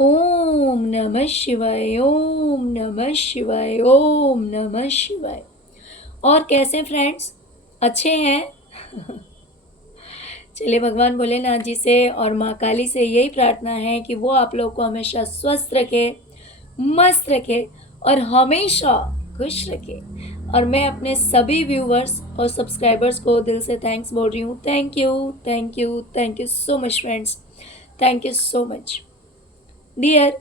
ओम नमः शिवाय, ओम नमः शिवाय, ओम नमः शिवाय। और कैसे फ्रेंड्स, अच्छे हैं? चलिए, भगवान भोलेनाथ जी से और माँ काली से यही प्रार्थना है कि वो आप लोग को हमेशा स्वस्थ रखे, मस्त रखे और हमेशा खुश रखे। और मैं अपने सभी व्यूवर्स और सब्सक्राइबर्स को दिल से थैंक्स बोल रही हूँ। Thank you, thank you, thank you so much friends. Thank you so much dear.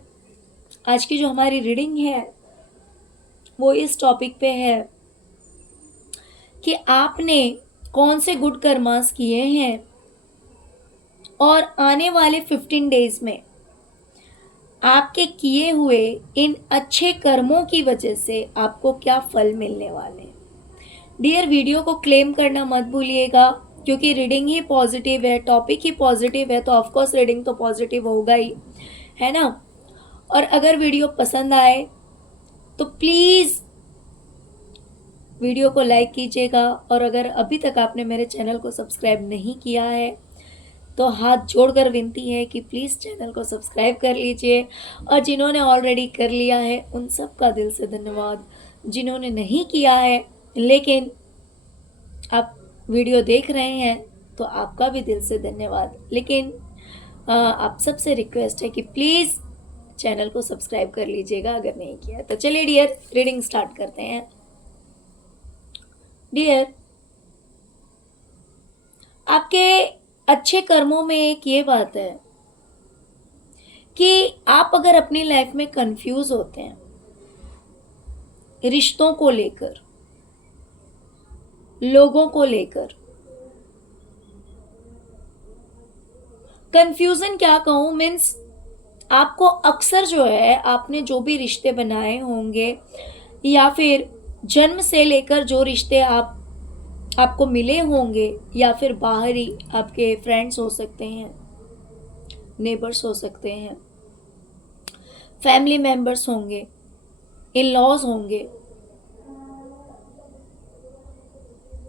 आज की जो हमारी रीडिंग है वो इस टॉपिक पे है कि आपने कौन से गुड कर्मास किए हैं और आने वाले 15 डेज में आपके किए हुए इन अच्छे कर्मों की वजह से आपको क्या फल मिलने वाले हैं। डियर, वीडियो को क्लेम करना मत भूलिएगा, क्योंकि रीडिंग ही पॉजिटिव है, टॉपिक ही पॉजिटिव है, तो ऑफकोर्स रीडिंग तो पॉजिटिव होगा ही, है ना। और अगर वीडियो पसंद आए तो प्लीज़ वीडियो को लाइक कीजिएगा। और अगर अभी तक आपने मेरे चैनल को सब्सक्राइब नहीं किया है तो हाथ जोड़कर विनती है कि प्लीज़ चैनल को सब्सक्राइब कर लीजिए। और जिन्होंने ऑलरेडी कर लिया है उन सब का दिल से धन्यवाद। जिन्होंने नहीं किया है लेकिन आप वीडियो देख रहे हैं तो आपका भी दिल से धन्यवाद। लेकिन आप सबसे रिक्वेस्ट है कि प्लीज़ चैनल को सब्सक्राइब कर लीजिएगा अगर नहीं किया। तो चलिए डियर, रीडिंग स्टार्ट करते हैं। डियर, आपके अच्छे कर्मों में एक ये बात है कि आप अगर अपनी लाइफ में कंफ्यूज होते हैं रिश्तों को लेकर, लोगों को लेकर, कंफ्यूजन क्या कहूँ, मीन्स आपको अक्सर जो है आपने जो भी रिश्ते बनाए होंगे या फिर जन्म से लेकर जो रिश्ते आपको मिले होंगे या फिर बाहरी आपके फ्रेंड्स हो सकते हैं, नेबर्स हो सकते हैं, फैमिली मेंबर्स होंगे, इन लॉज होंगे,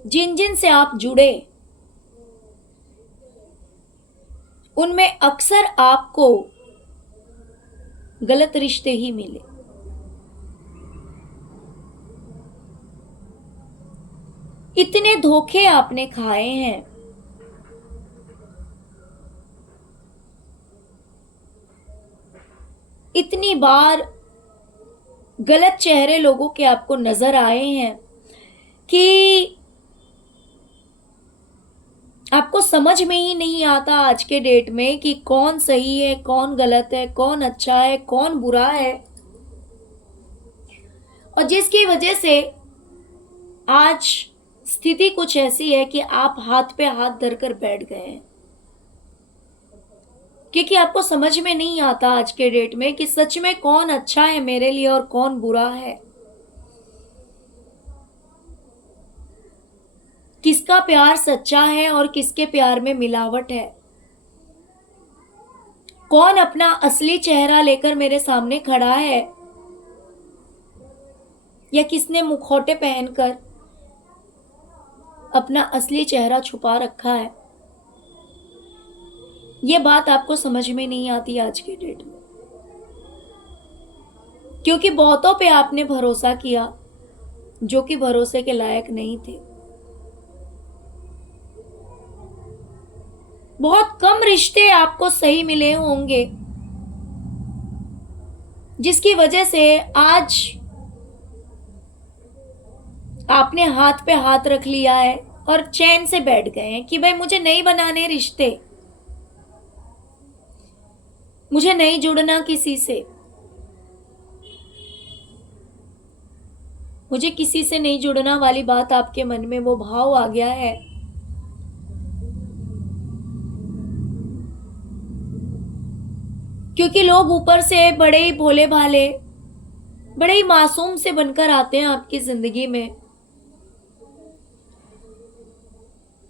जिन जिन से आप जुड़े उनमें अक्सर आपको गलत रिश्ते ही मिले। इतने धोखे आपने खाए हैं, इतनी बार गलत चेहरे लोगों के आपको नजर आए हैं कि आपको समझ में ही नहीं आता आज के डेट में कि कौन सही है, कौन गलत है, कौन अच्छा है, कौन बुरा है। और जिसकी वजह से आज स्थिति कुछ ऐसी है कि आप हाथ पे हाथ धरकर बैठ गए हैं, क्योंकि आपको समझ में नहीं आता आज के डेट में कि सच में कौन अच्छा है मेरे लिए और कौन बुरा है, किसका प्यार सच्चा है और किसके प्यार में मिलावट है, कौन अपना असली चेहरा लेकर मेरे सामने खड़ा है या किसने मुखौटे पहनकर अपना असली चेहरा छुपा रखा है। ये बात आपको समझ में नहीं आती आज के डेट में, क्योंकि बहुतों पे आपने भरोसा किया जो कि भरोसे के लायक नहीं थे। बहुत कम रिश्ते आपको सही मिले होंगे, जिसकी वजह से आज आपने हाथ पे हाथ रख लिया है और चैन से बैठ गए हैं कि भाई मुझे नहीं बनाने रिश्ते, मुझे नहीं जुड़ना किसी से, मुझे किसी से नहीं जुड़ना वाली बात आपके मन में वो भाव आ गया है। क्योंकि लोग ऊपर से बड़े ही भोले भाले, बड़े ही मासूम से बनकर आते हैं आपकी जिंदगी में,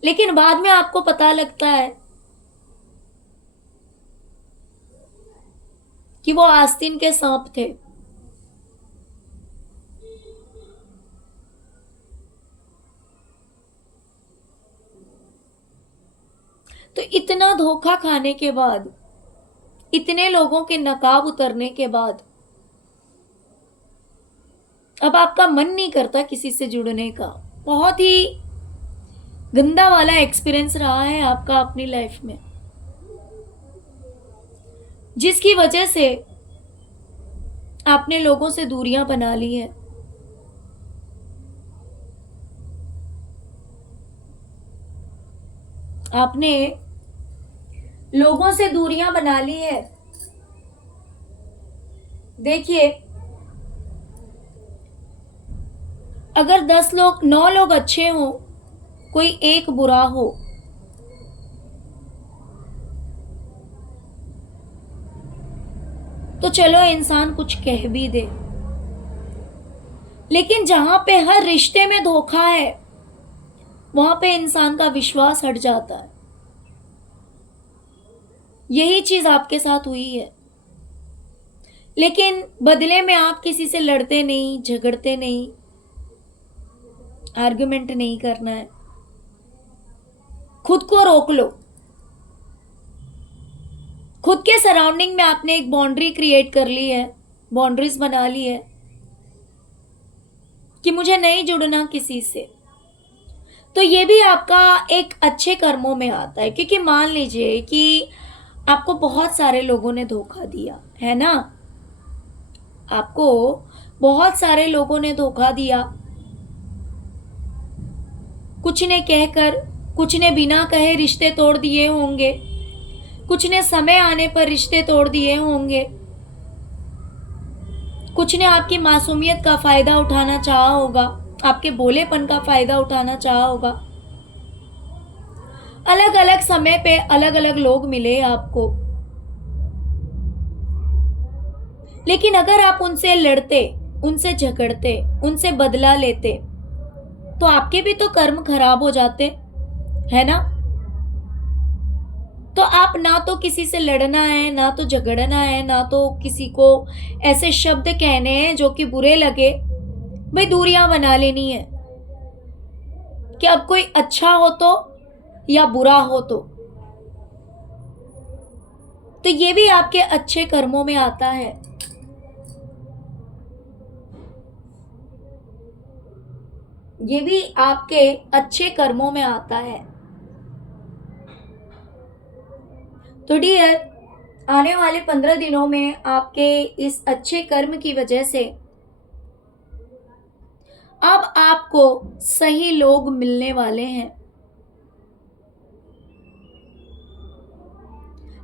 लेकिन बाद में आपको पता लगता है कि वो आस्तीन के सांप थे। तो इतना धोखा खाने के बाद इतने लोगों के नकाब उतरने के बाद अब आपका मन नहीं करता किसी से जुड़ने का। बहुत ही गंदा वाला एक्सपीरियंस रहा है आपका अपनी लाइफ में, जिसकी वजह से आपने लोगों से दूरियां बना ली है। आपने लोगों से दूरियां बना ली है। देखिए, अगर 10 लोग 9 लोग अच्छे हों, कोई एक बुरा हो, तो चलो इंसान कुछ कह भी दे। लेकिन जहां पे हर रिश्ते में धोखा है, वहां पे इंसान का विश्वास हट जाता है। यही चीज आपके साथ हुई है। लेकिन बदले में आप किसी से लड़ते नहीं, झगड़ते नहीं, आर्गुमेंट नहीं करना है। खुद को रोक लो। खुद के सराउंडिंग में आपने एक बाउंड्री क्रिएट कर ली है, बाउंड्रीज बना ली है कि मुझे नहीं जुड़ना किसी से। तो ये भी आपका एक अच्छे कर्मों में आता है, क्योंकि मान लीजिए कि आपको बहुत सारे लोगों ने धोखा दिया है ना, आपको बहुत सारे लोगों ने धोखा दिया, कुछ ने कहकर, कुछ ने बिना कहे रिश्ते तोड़ दिए होंगे, कुछ ने समय आने पर रिश्ते तोड़ दिए होंगे, कुछ ने आपकी मासूमियत का फायदा उठाना चाहा होगा, आपके भोलेपन का फायदा उठाना चाहा होगा। अलग अलग समय पे अलग अलग लोग मिले आपको। लेकिन अगर आप उनसे लड़ते, उनसे झगड़ते, उनसे बदला लेते, तो आपके भी तो कर्म खराब हो जाते, है ना। तो आप ना तो किसी से लड़ना है, ना तो झगड़ना है, ना तो किसी को ऐसे शब्द कहने हैं जो कि बुरे लगे। भाई दूरियां बना लेनी है कि अब कोई अच्छा हो तो या बुरा हो तो ये भी आपके अच्छे कर्मों में आता है। ये भी आपके अच्छे कर्मों में आता है। तो डियर, आने वाले 15 दिनों में आपके इस अच्छे कर्म की वजह से अब आपको सही लोग मिलने वाले हैं।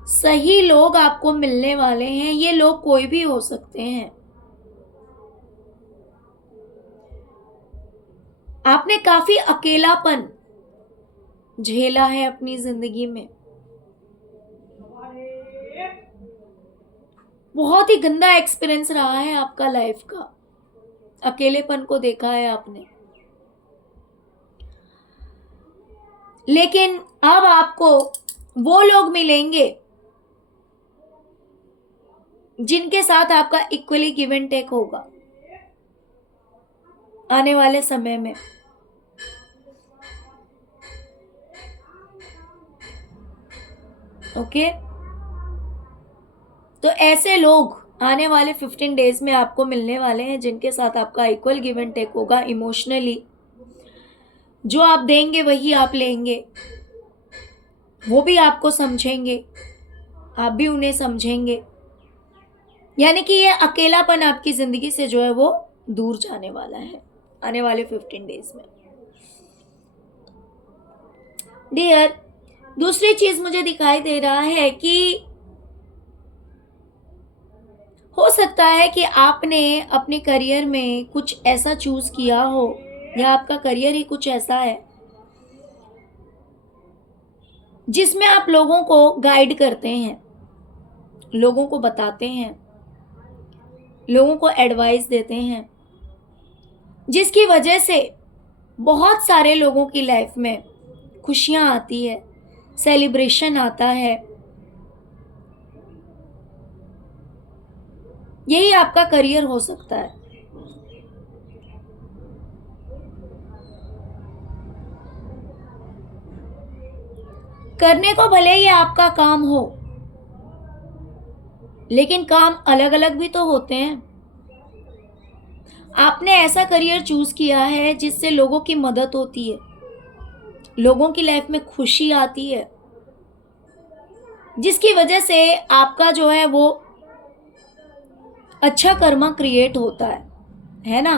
सही लोग आपको मिलने वाले हैं। ये लोग कोई भी हो सकते हैं। आपने काफी अकेलापन झेला है अपनी जिंदगी में। बहुत ही गंदा एक्सपीरियंस रहा है आपका लाइफ का। अकेलेपन को देखा है आपने। लेकिन अब आपको वो लोग मिलेंगे जिनके साथ आपका इक्वली गिव एंड टेक होगा आने वाले समय में। ओके, तो ऐसे लोग आने वाले 15 डेज में आपको मिलने वाले हैं जिनके साथ आपका इक्वल गिव एंड टेक होगा। इमोशनली जो आप देंगे वही आप लेंगे। वो भी आपको समझेंगे, आप भी उन्हें समझेंगे। यानी कि ये अकेलापन आपकी जिंदगी से जो है वो दूर जाने वाला है आने वाले 15 डेज में। डियर, दूसरी चीज मुझे दिखाई दे रहा है कि हो सकता है कि आपने अपने करियर में कुछ ऐसा चूज किया हो, या आपका करियर ही कुछ ऐसा है जिसमें आप लोगों को गाइड करते हैं, लोगों को बताते हैं, लोगों को एडवाइस देते हैं, जिसकी वजह से बहुत सारे लोगों की लाइफ में खुशियां आती है, सेलिब्रेशन आता है। यही आपका करियर हो सकता है। करने को भले ही आपका काम हो, लेकिन काम अलग अलग भी तो होते हैं। आपने ऐसा करियर चूज किया है जिससे लोगों की मदद होती है, लोगों की लाइफ में खुशी आती है, जिसकी वजह से आपका जो है वो अच्छा कर्मा क्रिएट होता है ना।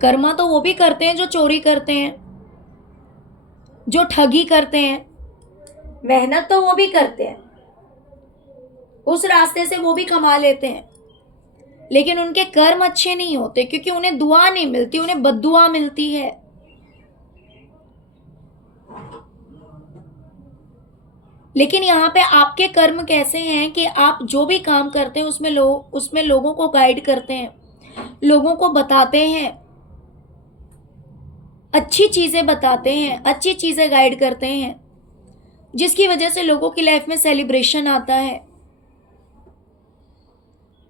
कर्मा तो वो भी करते हैं जो चोरी करते हैं, जो ठगी करते हैं, मेहनत तो वो भी करते हैं, उस रास्ते से वो भी कमा लेते हैं, लेकिन उनके कर्म अच्छे नहीं होते क्योंकि उन्हें दुआ नहीं मिलती, उन्हें बद्दुआ मिलती है। लेकिन यहाँ पे आपके कर्म कैसे हैं कि आप जो भी काम करते हैं उसमें लोगों को गाइड करते हैं, लोगों को बताते हैं, अच्छी चीजें बताते हैं, अच्छी चीजें गाइड करते हैं, जिसकी वजह से लोगों की लाइफ में सेलिब्रेशन आता है।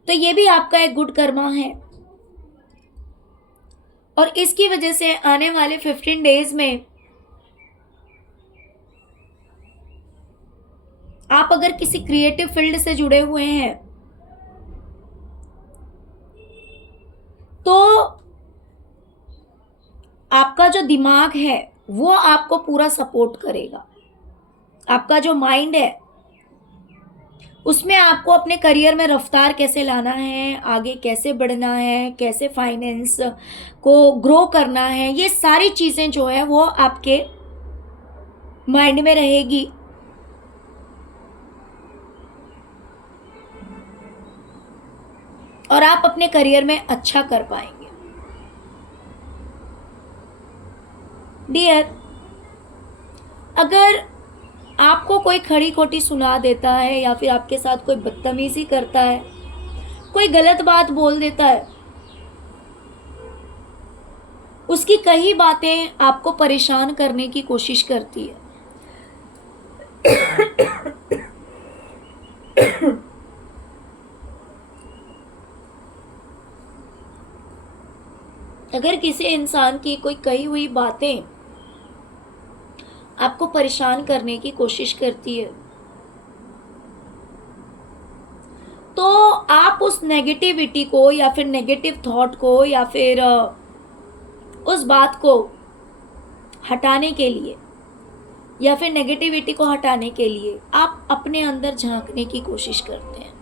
तो ये भी आपका एक गुड कर्मा है। और इसकी वजह से आने वाले 15 डेज में आप अगर किसी क्रिएटिव फील्ड से जुड़े हुए हैं तो आपका जो दिमाग है वो आपको पूरा सपोर्ट करेगा। आपका जो माइंड है उसमें आपको अपने करियर में रफ्तार कैसे लाना है, आगे कैसे बढ़ना है, कैसे फाइनेंस को ग्रो करना है, ये सारी चीज़ें जो है वो आपके माइंड में रहेगी। और आप अपने करियर में अच्छा कर पाएंगे। डियर, अगर आपको कोई खड़ी खोटी सुना देता है या फिर आपके साथ कोई बदतमीजी करता है, कोई गलत बात बोल देता है, उसकी कई बातें आपको परेशान करने की कोशिश करती है। अगर किसी इंसान की कोई कही हुई बातें आपको परेशान करने की कोशिश करती है तो आप उस नेगेटिविटी को या फिर नेगेटिव थॉट को या फिर उस बात को हटाने के लिए या फिर नेगेटिविटी को हटाने के लिए आप अपने अंदर झांकने की कोशिश करते हैं।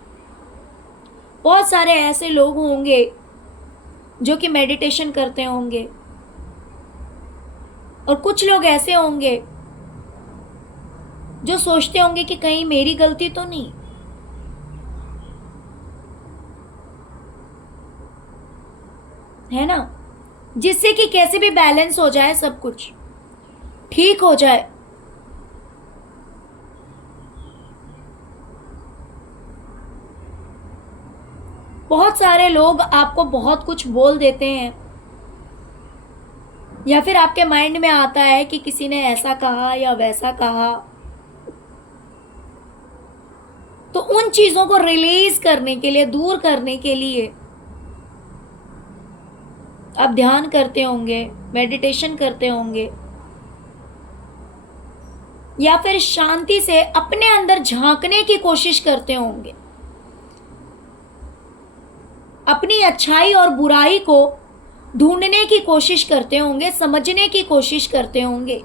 बहुत सारे ऐसे लोग होंगे जो कि मेडिटेशन करते होंगे और कुछ लोग ऐसे होंगे जो सोचते होंगे कि कहीं मेरी गलती तो नहीं, है ना, जिससे कि कैसे भी बैलेंस हो जाए, सब कुछ ठीक हो जाए। बहुत सारे लोग आपको बहुत कुछ बोल देते हैं या फिर आपके माइंड में आता है कि किसी ने ऐसा कहा या वैसा कहा, तो उन चीजों को रिलीज करने के लिए, दूर करने के लिए आप ध्यान करते होंगे, मेडिटेशन करते होंगे या फिर शांति से अपने अंदर झांकने की कोशिश करते होंगे, अपनी अच्छाई और बुराई को ढूंढने की कोशिश करते होंगे, समझने की कोशिश करते होंगे,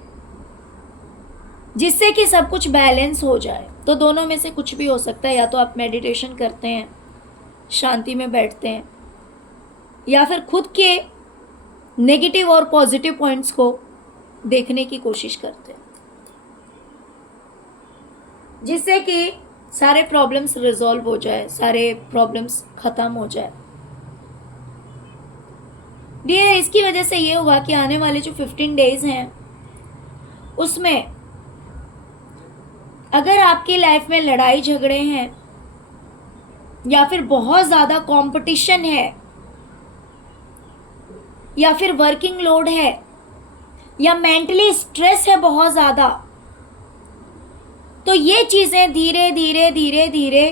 जिससे कि सब कुछ बैलेंस हो जाए। तो दोनों में से कुछ भी हो सकता है, या तो आप मेडिटेशन करते हैं, शांति में बैठते हैं, या फिर खुद के नेगेटिव और पॉजिटिव पॉइंट्स को देखने की कोशिश करते हैं, जिससे कि सारे प्रॉब्लम्स रिजॉल्व हो जाए, सारे प्रॉब्लम्स खत्म हो जाए। डियर, इसकी वजह से ये हुआ कि आने वाले जो 15 डेज हैं उसमें अगर आपकी लाइफ में लड़ाई झगड़े हैं या फिर बहुत ज़्यादा कंपटीशन है या फिर वर्किंग लोड है या मेंटली स्ट्रेस है बहुत ज़्यादा, तो ये चीज़ें धीरे धीरे धीरे धीरे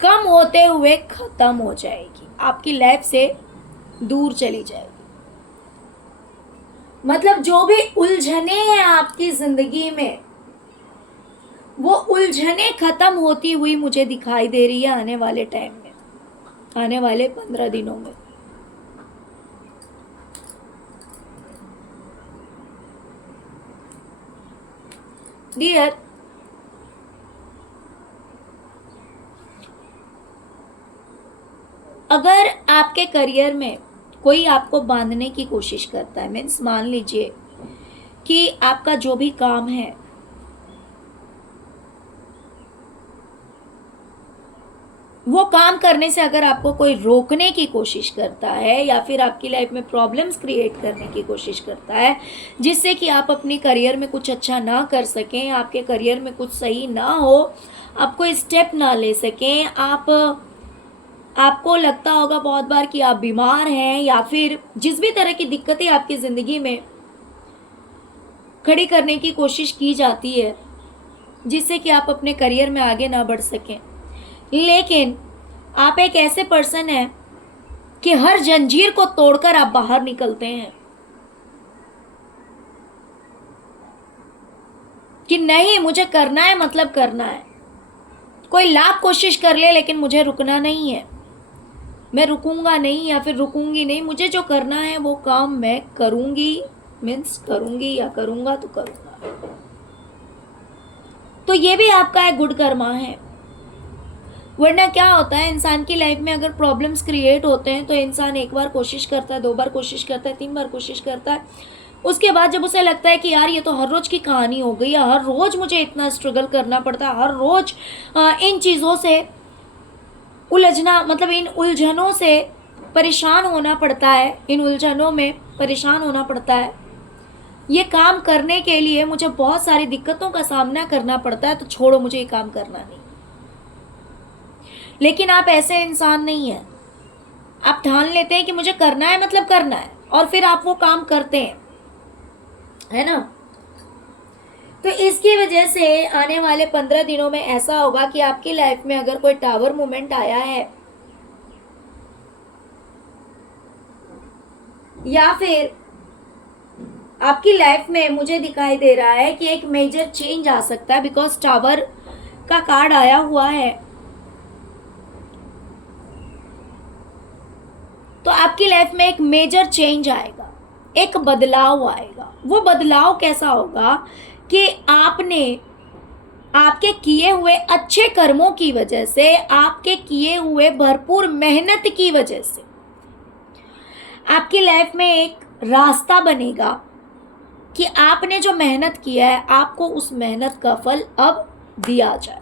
कम होते हुए ख़त्म हो जाएगी, आपकी लाइफ से दूर चली जाएगी। मतलब जो भी उलझने हैं आपकी ज़िंदगी में वो उलझने खत्म होती हुई मुझे दिखाई दे रही है आने वाले टाइम में, आने वाले 15 दिनों में। डियर, अगर आपके करियर में कोई आपको बांधने की कोशिश करता है, मीन्स मान लीजिए कि आपका जो भी काम है वो काम करने से अगर आपको कोई रोकने की कोशिश करता है या फिर आपकी लाइफ में प्रॉब्लम्स क्रिएट करने की कोशिश करता है जिससे कि आप अपने करियर में कुछ अच्छा ना कर सकें, आपके करियर में कुछ सही ना हो, आप कोई स्टेप ना ले सकें, आपको लगता होगा बहुत बार कि आप बीमार हैं या फिर जिस भी तरह की दिक्कतें आपकी ज़िंदगी में खड़ी करने की कोशिश की जाती है जिससे कि आप अपने करियर में आगे ना बढ़ सकें, लेकिन आप एक ऐसे पर्सन हैं कि हर जंजीर को तोड़कर आप बाहर निकलते हैं कि नहीं, मुझे करना है, मतलब करना है। कोई लाख कोशिश कर ले लेकिन मुझे रुकना नहीं है, मैं रुकूंगा नहीं या फिर रुकूंगी नहीं, मुझे जो करना है वो काम मैं करूंगी, मीन्स करूंगी या करूंगा तो करूंगा। तो ये भी आपका एक गुड कर्मा है। वरना क्या होता है, इंसान की लाइफ में अगर प्रॉब्लम्स क्रिएट होते हैं तो इंसान एक बार कोशिश करता है, 2 बार कोशिश करता है, 3 बार कोशिश करता है, उसके बाद जब उसे लगता है कि यार ये तो हर रोज़ की कहानी हो गई है, हर रोज़ मुझे इतना स्ट्रगल करना पड़ता है, हर रोज़ इन चीज़ों से उलझना, मतलब इन उलझनों से परेशान होना पड़ता है, इन उलझनों में परेशान होना पड़ता है, ये काम करने के लिए मुझे बहुत सारी दिक्कतों का सामना करना पड़ता है, तो छोड़ो, मुझे ये काम करना नहीं। लेकिन आप ऐसे इंसान नहीं हैं, आप ठान लेते हैं कि मुझे करना है, मतलब करना है, और फिर आप वो काम करते हैं, है ना। तो इसकी वजह से आने वाले 15 दिनों में ऐसा होगा कि आपकी लाइफ में अगर कोई टावर मोमेंट आया है या फिर आपकी लाइफ में मुझे दिखाई दे रहा है कि एक मेजर चेंज आ सकता है, बिकॉज टावर का कार्ड आया हुआ है, तो आपकी लाइफ में एक मेजर चेंज आएगा, एक बदलाव आएगा। वो बदलाव कैसा होगा कि आपके किए हुए अच्छे कर्मों की वजह से, आपके किए हुए भरपूर मेहनत की वजह से आपकी लाइफ में एक रास्ता बनेगा कि आपने जो मेहनत किया है आपको उस मेहनत का फल अब दिया जाए।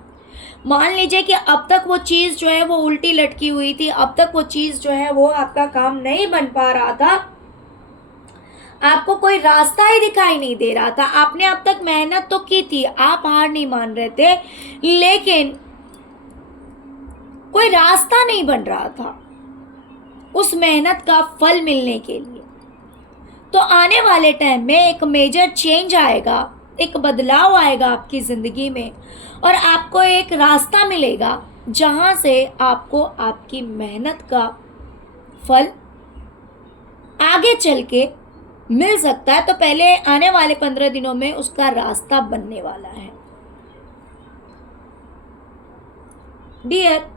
मान लीजिए कि अब तक वो चीज़ जो है वो उल्टी लटकी हुई थी, अब तक वो चीज़ जो है वो आपका काम नहीं बन पा रहा था, आपको कोई रास्ता ही दिखाई नहीं दे रहा था, आपने अब तक मेहनत तो की थी, आप हार नहीं मान रहे थे, लेकिन कोई रास्ता नहीं बन रहा था उस मेहनत का फल मिलने के लिए। तो आने वाले टाइम में एक मेजर चेंज आएगा, एक बदलाव आएगा आपकी ज़िंदगी में, और आपको एक रास्ता मिलेगा जहाँ से आपको आपकी मेहनत का फल आगे चल के मिल सकता है। तो पहले आने वाले 15 दिनों में उसका रास्ता बनने वाला है। डियर,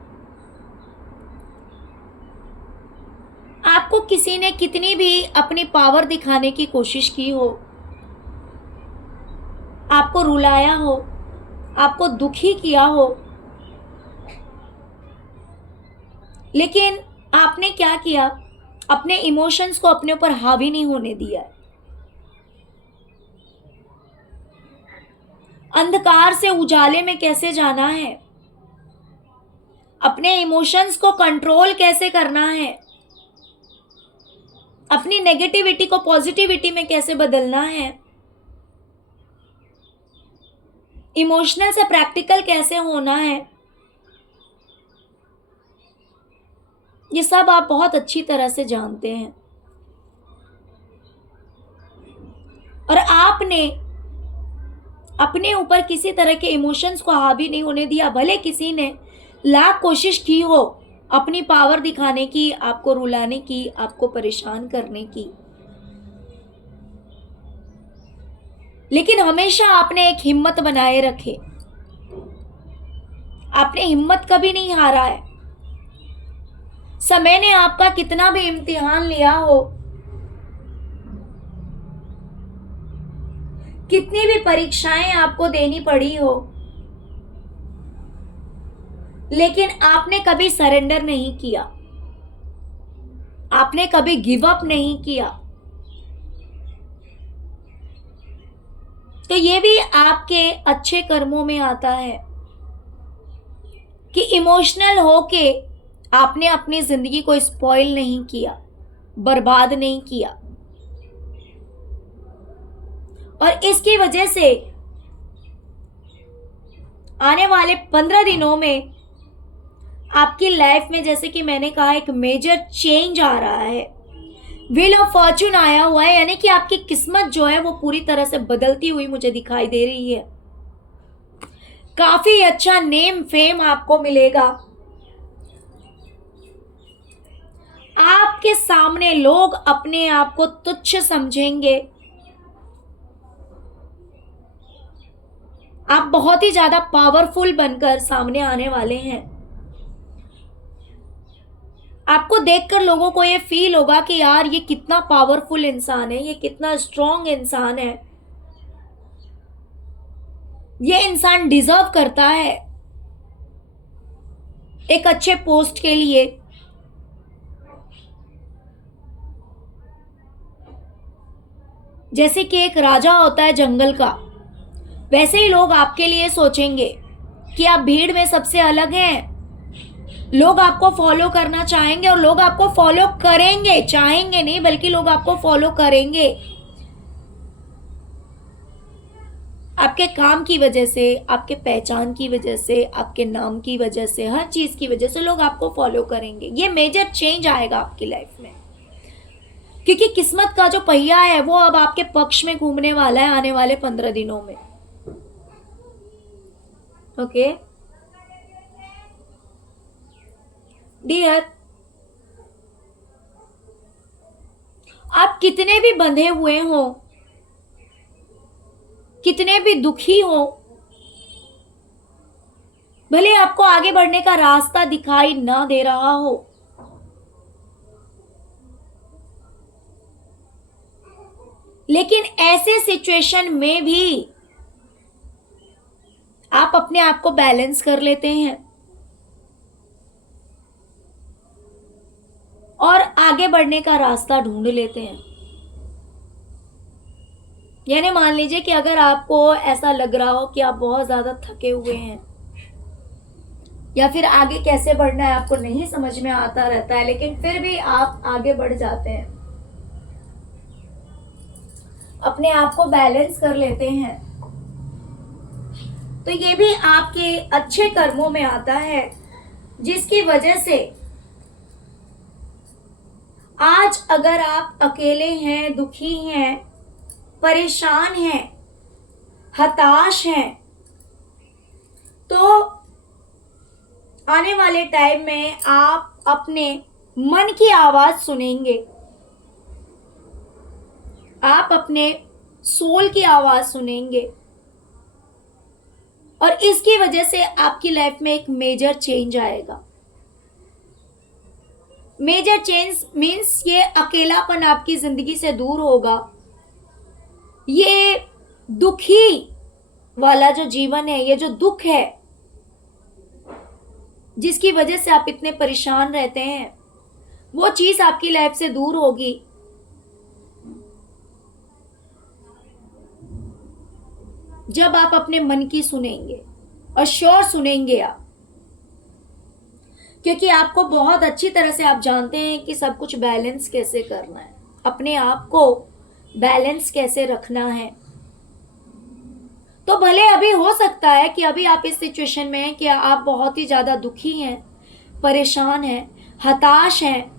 आपको किसी ने कितनी भी अपनी पावर दिखाने की कोशिश की हो, आपको रुलाया हो, आपको दुखी किया हो, लेकिन आपने क्या किया, अपने इमोशंस को अपने ऊपर हावी नहीं होने दिया। अंधकार से उजाले में कैसे जाना है, अपने इमोशंस को कंट्रोल कैसे करना है, अपनी नेगेटिविटी को पॉजिटिविटी में कैसे बदलना है, इमोशनल से प्रैक्टिकल कैसे होना है, ये सब आप बहुत अच्छी तरह से जानते हैं। और आपने अपने ऊपर किसी तरह के इमोशंस को हावी नहीं होने दिया, भले किसी ने लाख कोशिश की हो अपनी पावर दिखाने की, आपको रुलाने की, आपको परेशान करने की, लेकिन हमेशा आपने एक हिम्मत बनाए रखे आपने हिम्मत कभी नहीं हारा है। समय ने आपका कितना भी इम्तिहान लिया हो, कितनी भी परीक्षाएं आपको देनी पड़ी हो, लेकिन आपने कभी सरेंडर नहीं किया, आपने कभी गिव अप नहीं किया। तो ये भी आपके अच्छे कर्मों में आता है कि इमोशनल होके आपने अपनी जिंदगी को स्पॉइल नहीं किया, बर्बाद नहीं किया। और इसकी वजह से आने वाले 15 दिनों में आपकी लाइफ में, जैसे कि मैंने कहा, एक मेजर चेंज आ रहा है। व्हील ऑफ फॉर्चून आया हुआ है, यानी कि आपकी किस्मत जो है वो पूरी तरह से बदलती हुई मुझे दिखाई दे रही है। काफी अच्छा नेम फेम आपको मिलेगा। आपके सामने लोग अपने आप को तुच्छ समझेंगे। आप बहुत ही ज्यादा पावरफुल बनकर सामने आने वाले हैं। आपको देखकर लोगों को ये फील होगा कि यार ये कितना पावरफुल इंसान है, ये कितना स्ट्रांग इंसान है, ये इंसान डिजर्व करता है एक अच्छे पोस्ट के लिए। जैसे कि एक राजा होता है जंगल का, वैसे ही लोग आपके लिए सोचेंगे कि आप भीड़ में सबसे अलग हैं। लोग आपको फॉलो करना चाहेंगे और लोग आपको फॉलो करेंगे, चाहेंगे नहीं बल्कि लोग आपको फॉलो करेंगे। आपके काम की वजह से, आपके पहचान की वजह से, आपके नाम की वजह से, हर चीज की वजह से लोग आपको फॉलो करेंगे। ये मेजर चेंज आएगा आपकी लाइफ में, क्योंकि किस्मत का जो पहिया है वो अब आपके पक्ष में घूमने वाला है आने वाले 15 दिनों में। ओके डियर, आप कितने भी बंधे हुए हो, कितने भी दुखी हो, भले आपको आगे बढ़ने का रास्ता दिखाई ना दे रहा हो, लेकिन ऐसे सिचुएशन में भी आप अपने आप को बैलेंस कर लेते हैं और आगे बढ़ने का रास्ता ढूंढ लेते हैं। यानी मान लीजिए कि अगर आपको ऐसा लग रहा हो कि आप बहुत ज्यादा थके हुए हैं या फिर आगे कैसे बढ़ना है आपको नहीं समझ में आता रहता है, लेकिन फिर भी आप आगे बढ़ जाते हैं, अपने आप को बैलेंस कर लेते हैं, तो ये भी आपके अच्छे कर्मों में आता है, जिसकी वजह से आज अगर आप अकेले हैं, दुखी हैं, परेशान हैं, हताश हैं, तो आने वाले टाइम में आप अपने मन की आवाज सुनेंगे, आप अपने सोल की आवाज सुनेंगे और इसकी वजह से आपकी लाइफ में एक मेजर चेंज आएगा। मेजर चेंज मीन्स ये अकेलापन आपकी जिंदगी से दूर होगा। ये दुखी वाला जो जीवन है, ये जो दुख है जिसकी वजह से आप इतने परेशान रहते हैं, वो चीज आपकी लाइफ से दूर होगी। जब आप अपने मन की सुनेंगे और श्योर सुनेंगे आप, क्योंकि आपको बहुत अच्छी तरह से आप जानते हैं कि सब कुछ बैलेंस कैसे करना है, अपने आप को बैलेंस कैसे रखना है। तो भले अभी हो सकता है कि अभी आप इस सिचुएशन में हैं कि आप बहुत ही ज्यादा दुखी हैं, परेशान हैं, हताश हैं,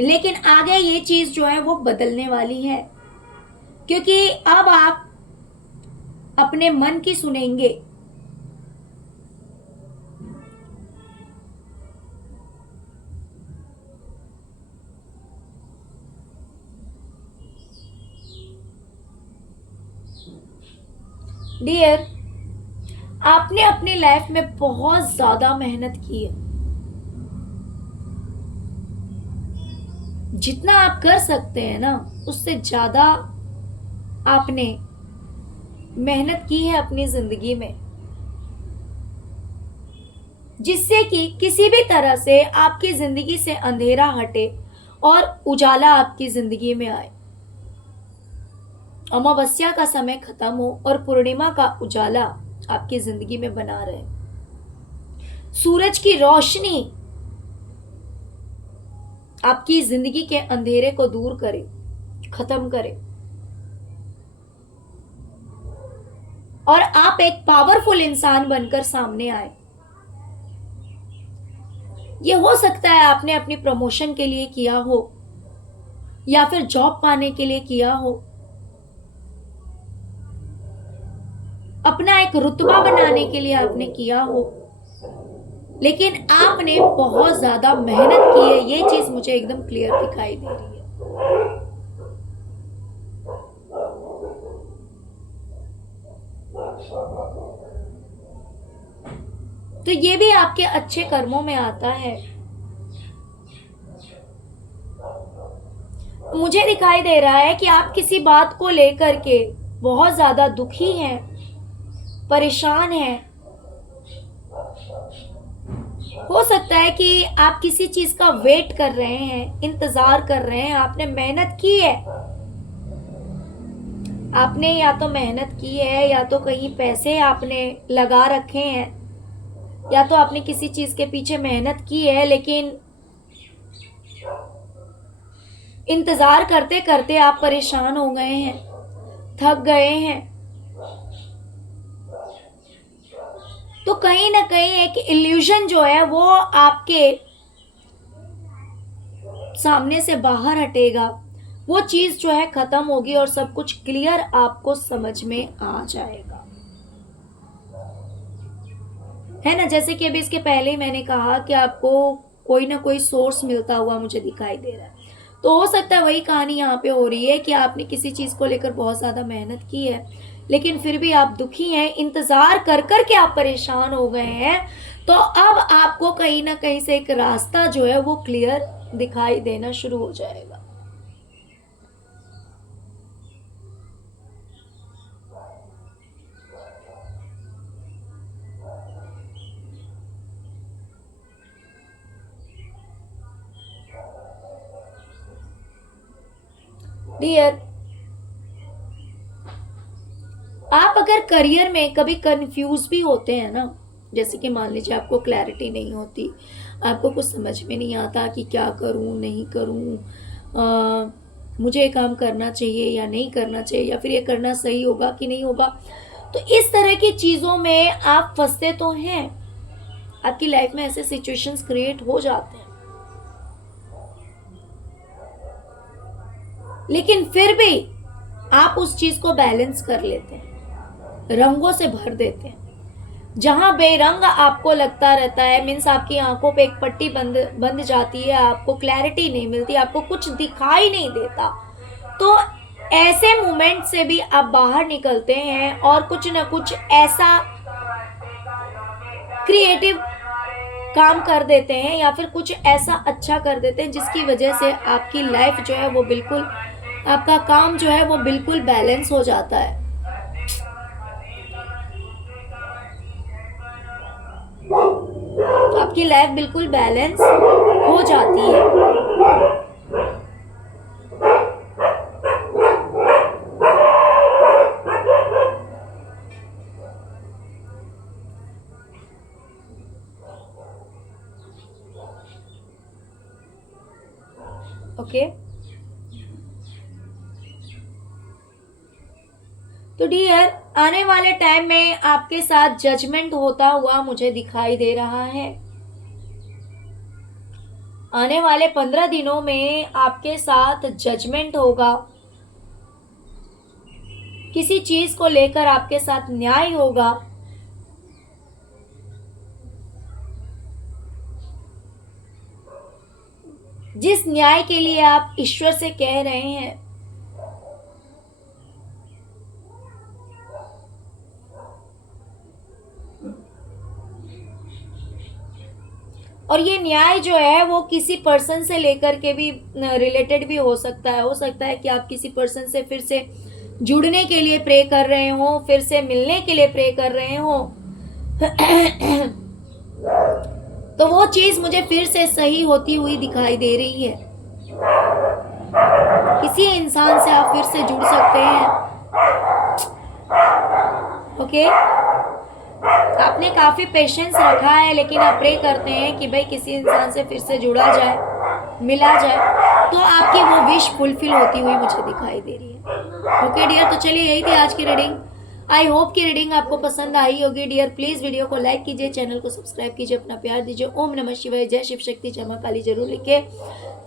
लेकिन आगे ये चीज जो है वो बदलने वाली है, क्योंकि अब आप अपने मन की सुनेंगे। डियर, आपने अपनी लाइफ में बहुत ज्यादा मेहनत की है। जितना आप कर सकते हैं ना, उससे ज्यादा आपने मेहनत की है अपनी जिंदगी में, जिससे कि किसी भी तरह से आपकी जिंदगी से अंधेरा हटे और उजाला आपकी जिंदगी में आए। अमावस्या का समय खत्म हो और पूर्णिमा का उजाला आपकी जिंदगी में बना रहे। सूरज की रोशनी आपकी जिंदगी के अंधेरे को दूर करे, खत्म करे, और आप एक पावरफुल इंसान बनकर सामने आए। ये हो सकता है आपने अपनी प्रमोशन के लिए किया हो, या फिर जॉब पाने के लिए किया हो, अपना एक रुतबा बनाने के लिए आपने किया हो, लेकिन आपने बहुत ज्यादा मेहनत की है। ये चीज मुझे एकदम क्लियर दिखाई दे रही है। तो ये भी आपके अच्छे कर्मों में आता है। मुझे दिखाई दे रहा है कि आप किसी बात को लेकर के बहुत ज्यादा दुखी हैं, परेशान हैं। हो सकता है कि आप किसी चीज का वेट कर रहे हैं, इंतजार कर रहे हैं। आपने मेहनत की है, आपने या तो मेहनत की है, या तो कहीं पैसे आपने लगा रखे हैं, या तो आपने किसी चीज के पीछे मेहनत की है, लेकिन इंतजार करते करते आप परेशान हो गए हैं, थक गए हैं। तो कहीं ना कहीं एक इल्यूजन जो है वो आपके सामने से बाहर हटेगा। वो चीज जो है खत्म होगी और सब कुछ क्लियर आपको समझ में आ जाएगा, है ना। जैसे कि अभी इसके पहले ही मैंने कहा कि आपको कोई ना कोई सोर्स मिलता हुआ मुझे दिखाई दे रहा है। तो हो सकता है वही कहानी यहाँ पे हो रही है कि आपने किसी चीज को लेकर बहुत ज्यादा मेहनत की है, लेकिन फिर भी आप दुखी हैं, इंतजार कर कर के आप परेशान हो गए हैं। तो अब आपको कहीं ना कहीं से एक रास्ता जो है वो क्लियर दिखाई देना शुरू हो जाएगा। डियर, आप अगर करियर में कभी कंफ्यूज भी होते हैं ना, जैसे कि मान लीजिए आपको क्लैरिटी नहीं होती, आपको कुछ समझ में नहीं आता कि क्या करूं नहीं करूं, मुझे ये काम करना चाहिए या नहीं करना चाहिए, या फिर ये करना सही होगा कि नहीं होगा, तो इस तरह की चीज़ों में आप फंसते तो हैं। आपकी लाइफ में ऐसे सिचुएशंस क्रिएट हो जाते हैं, लेकिन फिर भी आप उस चीज़ को बैलेंस कर लेते हैं, रंगों से भर देते हैं। जहां बेरंग आपको लगता रहता है, मीन्स आपकी आंखों पे एक पट्टी बंद बंद जाती है, आपको क्लैरिटी नहीं मिलती, आपको कुछ दिखाई नहीं देता, तो ऐसे मोमेंट से भी आप बाहर निकलते हैं और कुछ ना कुछ ऐसा क्रिएटिव काम कर देते हैं, या फिर कुछ ऐसा अच्छा कर देते हैं जिसकी वजह से आपकी लाइफ जो है वो बिल्कुल, आपका काम जो है वो बिल्कुल बैलेंस हो जाता है। आपकी लाइफ बिल्कुल बैलेंस हो जाती है। ओके, तो डियर, आने वाले टाइम में आपके साथ जजमेंट होता हुआ मुझे दिखाई दे रहा है। आने वाले 15 दिनों में आपके साथ जजमेंट होगा, किसी चीज को लेकर आपके साथ न्याय होगा। जिस न्याय के लिए आप ईश्वर से कह रहे हैं, और ये न्याय जो है वो किसी पर्सन से लेकर के भी रिलेटेड भी हो सकता है कि आप किसी पर्सन से फिर से जुड़ने के लिए प्रे कर रहे हो, फिर से मिलने के लिए प्रे कर रहे हो। तो वो चीज मुझे फिर से सही होती हुई दिखाई दे रही है। किसी इंसान से आप फिर से जुड़ सकते हैं। ओके, आपने काफी पेशेंस रखा है, लेकिन आप प्रे करते हैं कि भाई किसी इंसान से फिर से जुड़ा जाए, मिला जाए, तो आपकी वो विश फुलफिल होती हुई मुझे दिखाई दे रही है। ओके डियर, तो चलिए यही थी आज की रीडिंग। आई होप कि रीडिंग आपको पसंद आई होगी डियर। प्लीज वीडियो को लाइक कीजिए, चैनल को सब्सक्राइब कीजिए, अपना प्यार दीजिए। ओम नमः शिवाय, जय शिव शक्ति, जय मां काली जरूर लिखे।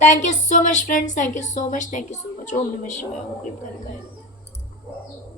Thank you so much friends, thank you so much, thank you so much. ओम नमः शिवाय, ओम क्लीम कालिकाय नमः।